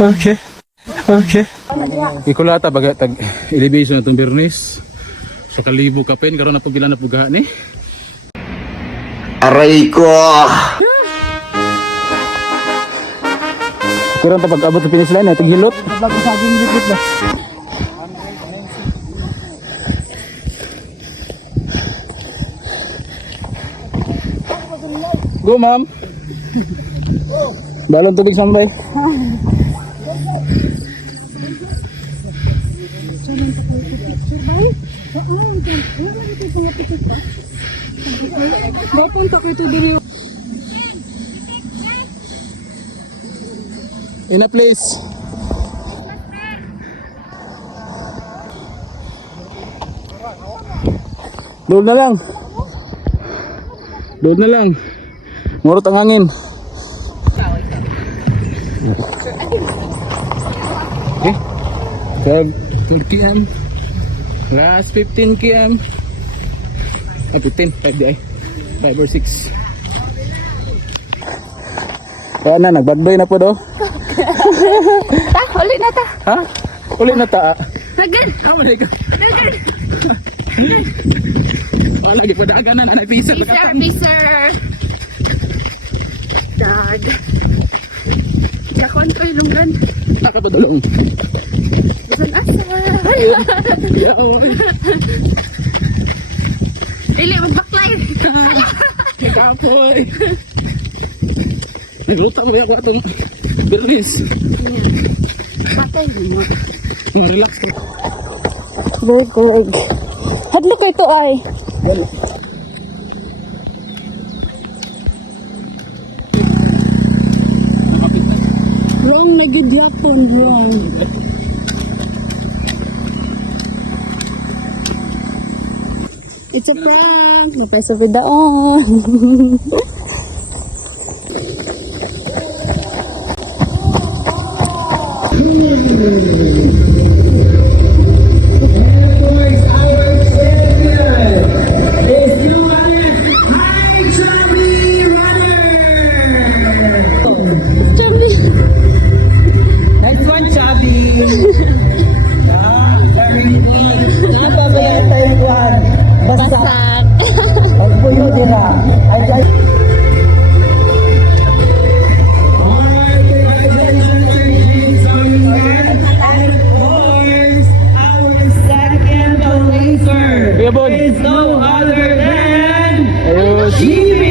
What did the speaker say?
Okay. Okay. Ikulata baga tag elevation na itong Bernis. So kalibo ka pen karon na itong bilang na pugahan ni. Aray ko! Karon ta pag abot sa finish line na itong hilot. Bago sa aking gitlit ba? Go ma'am. Balon tubig sambay. In a place. Doon na lang. Doon na lang. Murot ang hangin. Okay. 12 km. Last 15 km. 15. 5 di ay. 5 or 6. Kaya na, nagbagdoy na po do. Ta, ulit na ta. Ha? Uli na ta. Agad. Oh my God. Oh, lagi pa daganan. Anay pisa. Biser. Dag. Ya kontrol lunggan. Nakapadulong. Bukan asa. Yeah, oh. Ili magbaklay. Nakapoy. Nagluta mo ako itong Bernis. Patay mo. Relax ka. Very good. Hadlo kay to ay. Long na gid yapon long. It's a prank. Mapeso vidaon. Next one, Chubby. Very good. Napabaya tayo yan. Basta. Pagpuyo din na. Alright, congratulations on that. And of course, our second racer Kuya Bon. is no other than Ayos. Jimmy.